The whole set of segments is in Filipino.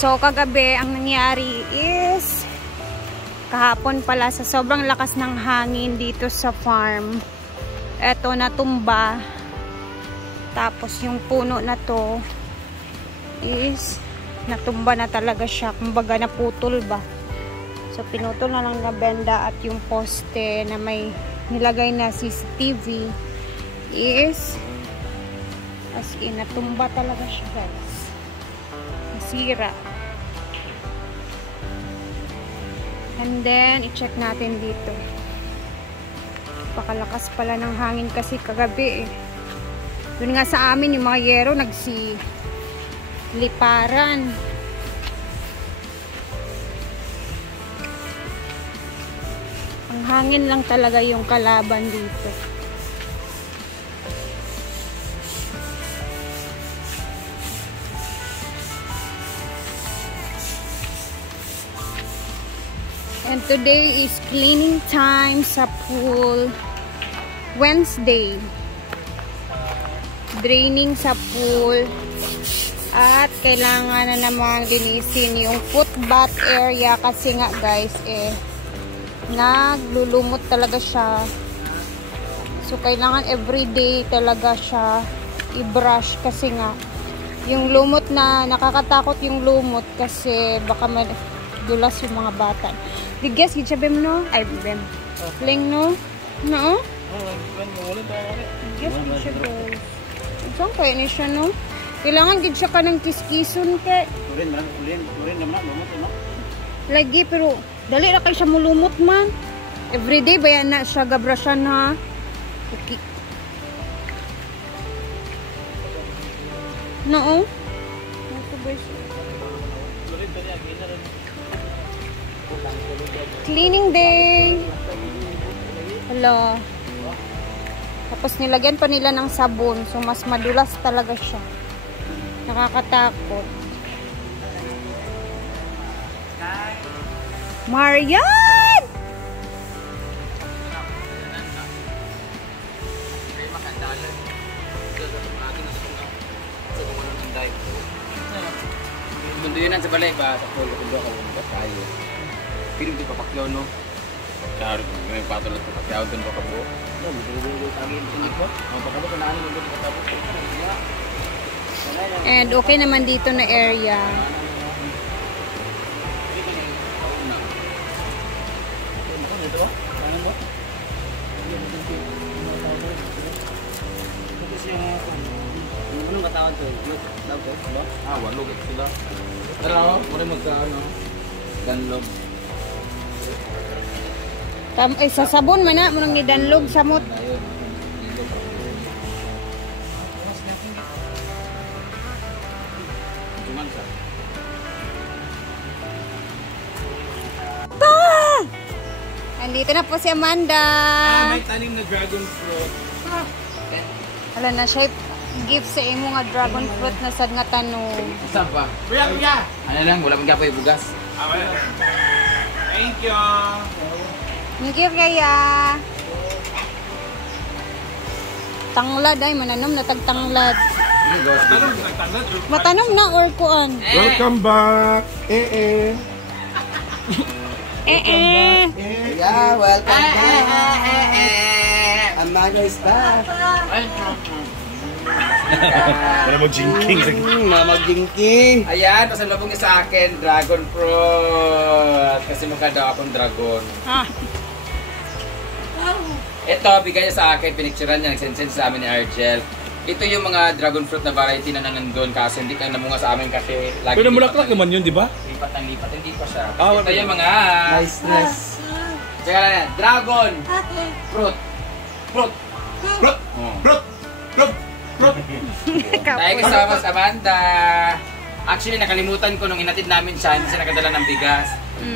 So, kagabi, ang nangyari is kahapon pala sa sobrang lakas ng hangin dito sa farm. Eto, natumba. Tapos, yung puno na to is natumba na talaga siya. Kumbaga, naputol ba? So, pinutol na lang na benda at yung poste na may nilagay na CCTV is as in, natumba talaga siya, guys. Nasira. And then, i-check natin dito. Pakalakas pala ng hangin kasi kagabi eh. Doon nga sa amin, yung mga yero nagsiliparan. Ang hangin lang talaga yung kalaban dito. And today is cleaning time sa pool. Wednesday. Draining sa pool. At kailangan na namang linisin yung footbath area kasi nga guys naglulumot talaga siya. So kailangan everyday talaga siya i-brush kasi nga yung lumot na nakakatakot yung lumot kasi baka dulas yung mga bata. Digas, gitsabim no? Ay, bim. Ling no? No? Digas, gitsabim. Saan kaya ni siya no? Kailangan gid siya ka ng kiskison kay. Urin naman, lumot no? Lagi, pero dali na kayo siya mulumot man. Everyday, bayan na siya gabrasyan ha. Okay. No? Ito ba siya? Cleaning day. Hello. Tapos nilagyan pa nila ng sabon. So mas madulas talaga siya. Nakakatakot. Marian! Munduyan sa balay ba? Sa polo ko doon ako tayo. Pero di papakyaw no. Claro, may patol at papakyaw doon pa kabo. No, munduyan sa akin hindi ko. Mapakabo ko na ano doon patapos. And okay naman dito na area. Anong katawad to? Walog sila. Pero muna magkaano? Danlog. Sa sabon man na, munang ni danlog samot. Andito na po si Amanda. May tanim na dragon fruit. Wala na siya gift sa imo nga dragon fruit na sad nga tanong. Saan ba? Kuya! Ano lang, wala mong gapoy bugas. Thank you! Thank you kaya. Tanglad ay, mananom na tagtanglad. Matanom na or kuan. Welcome back! Yeah, welcome back! Amanda is back! Wala mo jinking. Mamag-jinking. Ayan, pasalubong niya sa akin, dragon fruit. Kasi mukha daw akong dragon. Ito, bigay niya sa akin, pinicturean niya, nagsend sa amin ni Argel. Ito yung mga dragon fruit na variety na nandun kasi hindi ka namunga sa amin kasi lagi. Pero mulaklak naman yun, di ba? Lipat ng lipat, hindi pa siya. Ito yung mga... Nice. Tsaka lang yan, dragon fruit. Fruit. Tayo kasama sa Amanda. Actually, nakalimutan ko nung inatid namin siya, hindi siya nakadala ng bigas.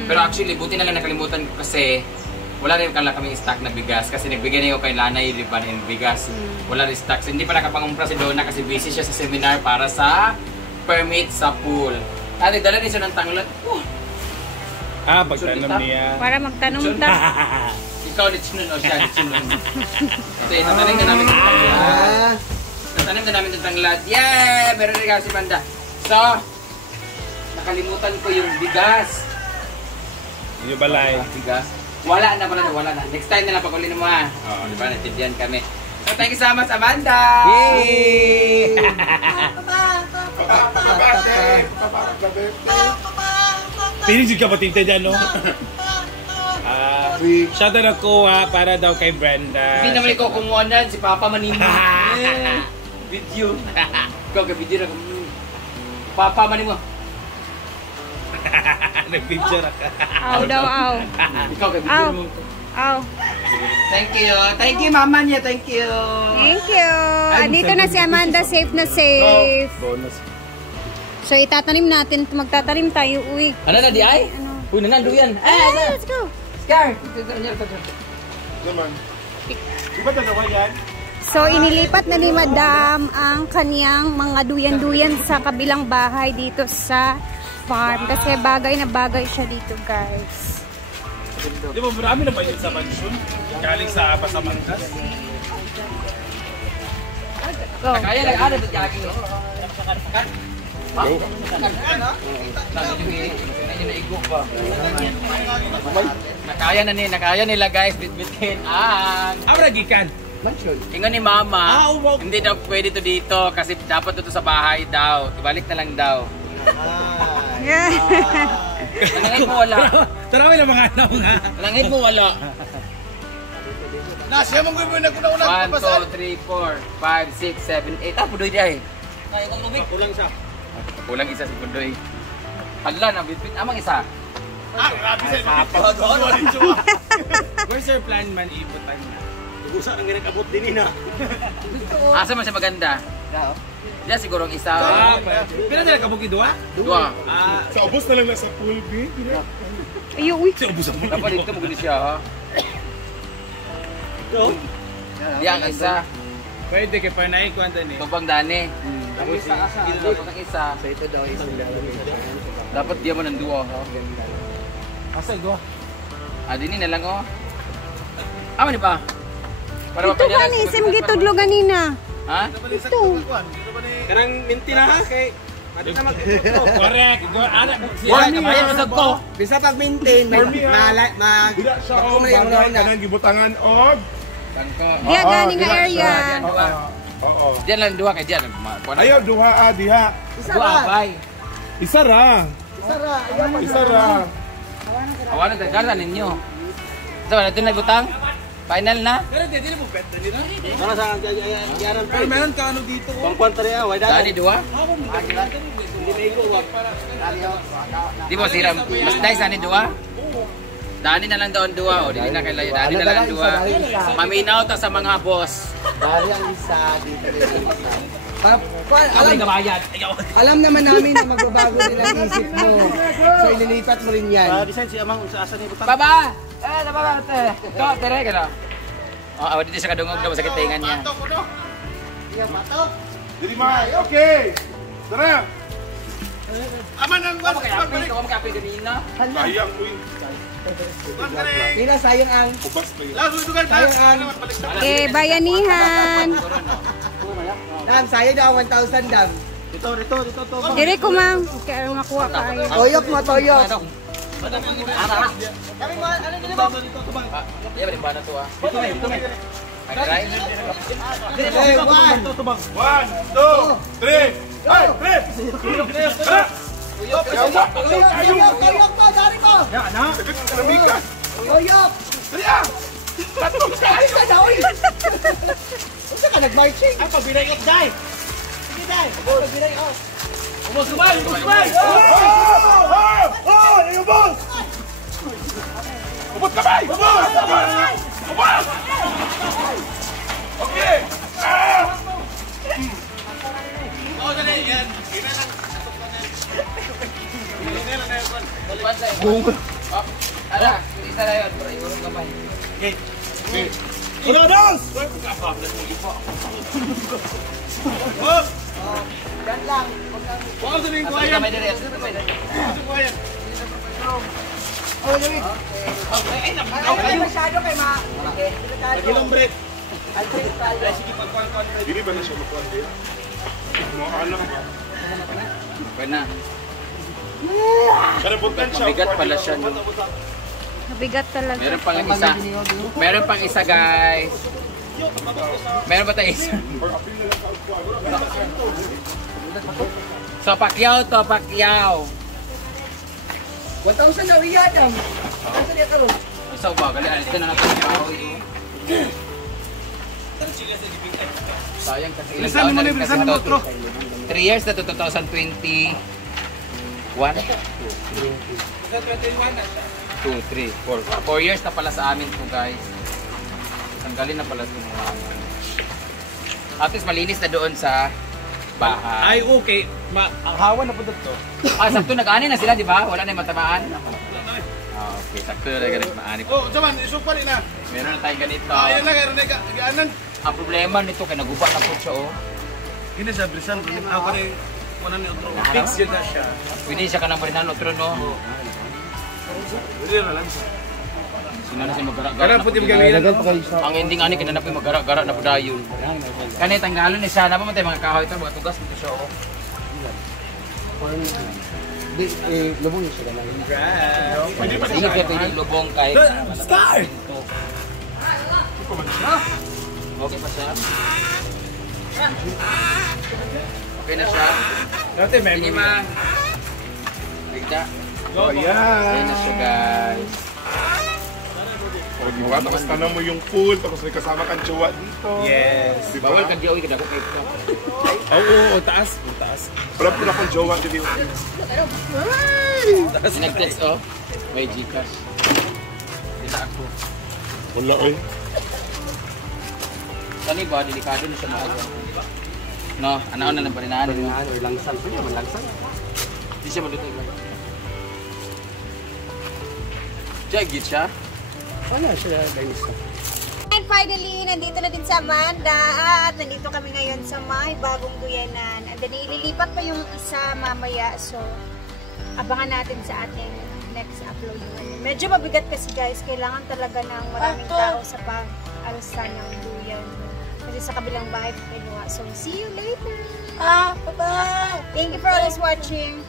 Pero actually, buti na lang nakalimutan ko kasi wala rin kami stock na bigas. Kasi nagbigay niyo kay Lanay Liban ng bigas. Wala rin stock. So, hindi pa nakapangumpra si Donna kasi busy siya sa seminar para sa permit sa pool. Dala niya siya ng tanglad. Pagtanom niya. Para magtanong ta. Ikaw, litsunod o siya, litsunod. So, natanim na namin ng tanglad. Natanim na namin ng tanglad. Yay! Meron rin si Amanda. So, nakalimutan ko yung bigas. Yung balay. Bigas. Wala na pala, wala na. Next time na lang pag-ulin mo ha. Oo, di ba? Natindihan kami. So, thank you so much, Amanda! Yay! Pinig ka patinte dyan, no? Shoutout ako para daw kay Brenda. Hindi naman ikaw kumuha na, si Papa Manimo. Video. Ikaw ka video na Papa Manimo. Nag-video na ka. Aw daw, aw. Ikaw ka video mo. Aw. Thank you. Thank you, Mama niya. Thank you. Thank you. Dito na si Amanda, safe na safe. Bonus. So itatanim natin, magtatanim tayo, uwi. Ano na di ay? Ano? Uy, nanduyan. Let's go. Scar. Naman. Di ba dalawa yan? So inilipat na ni Madam ang kaniyang mga duyan-duyan sa kabilang bahay dito sa farm. Kasi bagay na bagay siya dito, guys. Di ba marami na ba yun sa mansion? Galing sa Basamangkas? Go. Kaya lang ada sa jogging. Nakaya nila guys bitbitin ang Abragikan. ingon ni Mama. Hindi daw pwede to dito kasi dapat to sa bahay daw. Ibalik na lang daw. Langit mo wala. Tarawin ang mga anak nga. Langit mo wala. Nasya mong gawin na kuna-una 1, 2, 3, 4, 5, 6, 7, 8. Ah, pudoy di ay. Kulang siya. Kulang isa si pudoy. Hala na bitbit amang isa. Grabe sa Where's your plan man ibutan na? Usa nang ginagabot din ina. Asa man siya maganda? Diyan siguro ang isa. Pero nila kabuki dua? Dua. Sa ubos na lang nasa pool, B. Ayun, uy. Sa ubos ang pool. Dapat dito mo siya ha. Diyan ang isa. Pwede kay panay ko anda ni. Tubang dani. Tapos Dapat ang isa. So ito daw isang Dapat diyan mo ng duwa ha. asa dua? Dini na lang oh. Amo ni pa. Para Ito ba ni Sim gitudlo ganina? Ha? Ito. kanang minti na ha kay adi na mag Correct. Anak Wala ka bayad sa ko. bisa pag maintain mag Dila siya o bagay kanang gibutangan og. Tangko. Diya gani nga area. Oo. Diyan lang duwa kay diyan. Ayaw duha diha. Duwa bay. Isa ra. Isa ra. Awan na tagalan ninyo. Sa wala din nagbutang. Final na. Pero di mo bet nila. sana sa yaran Pero meron ka ano dito. pang kwanta rin way Dani duwa. hindi may go wag Di mo siram. Mas nice ani duwa. Dani na lang doon duwa o dili na kay layo. Dani na lang duwa. Maminaw ta sa mga boss. dari ang isa dito rin Alam naman namin na magbabago din ang isip mo. So ililipat mo rin yan. design si amang sa asa ni butang Baba! Baba te. To tere ka na. Awad dito sa kadungog daw sakit tingan niya. Dili ma. Okay. Tara. aman ang Ano kaya ako makapi kanina? Sayang ko yun. Nila sayang ang Ubas pa yun. lago dugan sayang ang Okay, bayanihan. dam sayang daw 1,000 dam. dito to Dire ko mang. Kaya makuha ka ayo. Toyok mo toyok. kami mo ano nila ba dito to bang Iya balik bana to ah. dito may Ay, right? Okay, one. to bang 1, 2, 3. Ay, 3. Tara. Toyok to, dari mo. ya na Sagot ka na mika. Toyok. Dali ah. Tatong ka. Ay, ka na, oy. Unsa ka nag-marching? ang pagbinay up dai sige dai pagbinay up Ubos kumay. Oh, yung boss. Ubos kamay. Ubos. Okay. oh dali yan Ala, isa na yun. Pero igurong kamay. Unados! Yan lang. Huwag sa rin Asa kuwayan! kamay dire, asa kamay dire. Kuwayan! Oh, Louis. Ay, masyado kay ma. Ilang break? Ay, tayo. Dili ba na siya makuha din? Mga anak ba? Pwede na. Karabutan siya. Mabigat pala siya. No? Mabigat talaga. Meron pang isa guys. Meron pa tayo isa. So Pacquiao to, Pacquiao. 1,000 na iya dam. Asa dia karon? Isa ba? Gali, ito na natin yung ako. Sayang kasi ilang taon na rin kasi ito. 3 years na to, 2021. 2, 3, 4. 4 years na pala sa amin to guys. Tanggalin na pala sa mga at least malinis na doon sa bahay. Ay, okay. Ang hawa na po dito. Sakto nag-ani na sila, di ba? Wala na yung matamaan. Okay, sakto na ganit maani. Oh, jaman, isok pa rin na. Meron na tayong ganito. Ayan lang, ayan lang. Gaanan. Ang problema nito, kaya naguba na po siya, oh. Hindi sa brisan. Ako rin, wala ni otro. Fix yun na siya. Pwede siya ka ng marinan, otro, no? Pwede na lang siya. Sino na siya magara-gara na po. Ang ending ani, kinanap yung magara-gara na po dayon. Kani, tanggalon ni siya. Napamatay mga kahoy ito, mga tugas nito siya, oh. Di lubong niya siya lang. Pwede pa Sige, pwede lubong kahit. Scar! Okay pa siya. Okay na siya. Dati, may Sige, ma. Rigda. Ayan. Okay na siya, guys. O, di ba? Tapos tanong mo yung pool, tapos may kasama kang jowa dito. Yes. Di ba? Bawal ka diyaw, ikadako kayo ito. Oo, taas. Taas. Wala po na akong jowa dito. Nag-text, oh. May Gcash. Dito ako. Wala eh. Saan ba? Delikado na siya maaga. No, ano na lang pa rin na. Or langsang pa naman langsang. Hindi siya malutog lang. Jagit siya. Wala siya guys. And finally, nandito na din sa Amanda at nandito kami ngayon sa may bagong duyanan. And then ililipat pa yung isa mamaya. So, abangan natin sa ating next upload. Medyo mabigat kasi guys. Kailangan talaga ng maraming tao sa pag-alsa ng duyan. Kasi sa kabilang bahay kinuha. So, see you later! Bye-bye! Thank you for always watching.